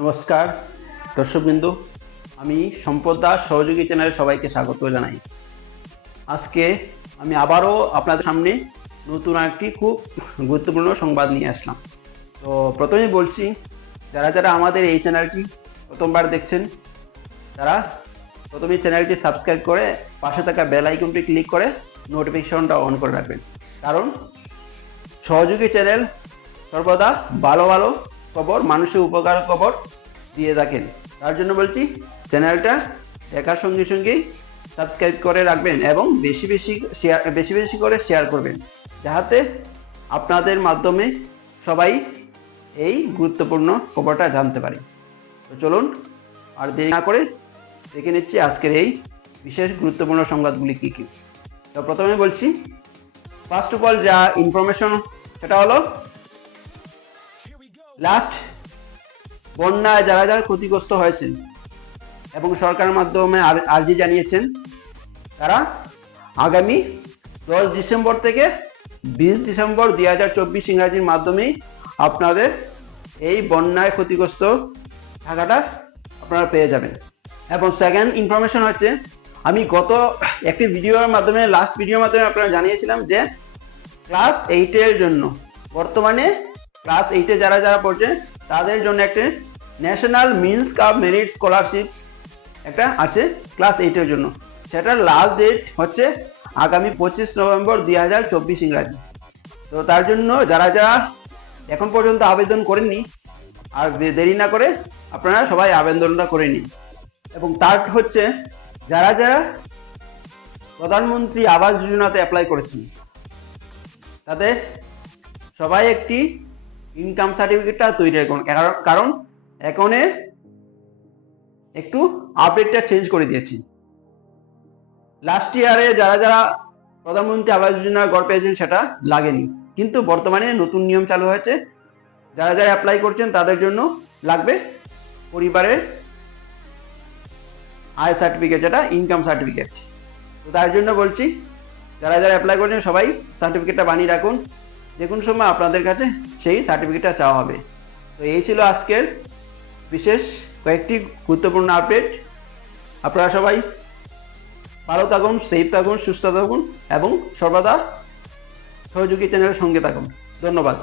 নমস্কার দর্শকবৃন্দু, আমি সম্পদ দাস সহযোগী চ্যানেলে সবাইকে স্বাগত জানাই। আজকে আমি আবারও আপনাদের সামনে নতুন একটি খুব গুরুত্বপূর্ণ সংবাদ নিয়ে আসলাম। তো প্রথমেই বলছি, যারা যারা আমাদের এই চ্যানেলটি প্রথমবার দেখছেন তারা প্রথমেই চ্যানেলটি সাবস্ক্রাইব করে পাশে থাকা বেল আইকনটি ক্লিক করে নোটিফিকেশনটা অন করে রাখবেন, কারণ সহযোগী চ্যানেল সর্বদা ভালো ভালো খবর, মানুষের উপকার খবর দিয়ে থাকেন। তার জন্য বলছি, চ্যানেলটা দেখার সঙ্গে সঙ্গেই সাবস্ক্রাইব করে রাখবেন এবং বেশি বেশি করে শেয়ার করবেন, যাতে আপনাদের মাধ্যমে সবাই এই গুরুত্বপূর্ণ খবরটা জানতে পারে। তো চলুন আর দেরি না করে দেখে নিচ্ছি আজকের এই বিশেষ গুরুত্বপূর্ণ সংবাদগুলি কী কী। তো প্রথমে বলছি, ফার্স্ট অফ অল যা ইনফরমেশন সেটা হলো, লাস্ট বন্যায় যারা যারা ক্ষতিগ্রস্ত হয়েছেন এবং সরকারের মাধ্যমে আর্জি জানিয়েছেন, তারা আগামী 10 ডিসেম্বর থেকে 20 ডিসেম্বর 2024 ইংরাজির মাধ্যমেই আপনাদের এই বন্যায় ক্ষতিগ্রস্ত টাকাটা আপনারা পেয়ে যাবেন। এবং সেকেন্ড ইনফরমেশন হচ্ছে, আমি গত একটি ভিডিওর মাধ্যমে লাস্ট ভিডিওর মাধ্যমে আপনারা জানিয়েছিলাম যে ক্লাস 8-এর জন্য বর্তমানে ক্লাস 8-এ যারা যারা পড়ছে তাদের জন্য একটা national means cup merit scholarship একটা আছে ক্লাস 8-এর জন্য। সেটার লাস্ট ডেট হচ্ছে আগামী 25 নভেম্বর 2024 ইংরাজি। তো তার জন্য যারা যারা এখন পর্যন্ত আবেদন করেননি, আর দেরি না করে আপনারা সবাই আবেদনটা করে নিন। এবং তার হচ্ছে, যারা যারা প্রধানমন্ত্রী আবাস যোজনাতে অ্যাপ্লাই করেছেন তাদের সবাই একটি ইনকাম সার্টিফিকেটটা তৈরি রাখুন, কারণ এখানে একটু আপডেটটা চেঞ্জ করে দিয়েছি। লাস্ট ইয়ারে যারা যারা প্রধানমন্ত্রী আবাস যোজনার ঘর পেয়েছেন সেটা লাগেনি, কিন্তু বর্তমানে নতুন নিয়ম চালু হয়েছে, যারা যারা অ্যাপ্লাই করছেন তাদের জন্য লাগবে পরিবারের আয় সার্টিফিকেট, যেটা ইনকাম সার্টিফিকেট। তো তার জন্য বলছি, যারা যারা অ্যাপ্লাই করছেন সবাই সার্টিফিকেটটা বানিয়ে রাখুন, যে কোনো সময় আপনাদের কাছে সেই সার্টিফিকেটটা চাওয়া হবে। তো এই ছিল আজকের বিশেষ কয়েকটি গুরুত্বপূর্ণ আপডেট। আপনারা সবাই ভালো থাকুন, সেফ থাকুন, সুস্থ থাকুন এবং সর্বদা সহযোগী চ্যানেলের সঙ্গে থাকুন। ধন্যবাদ।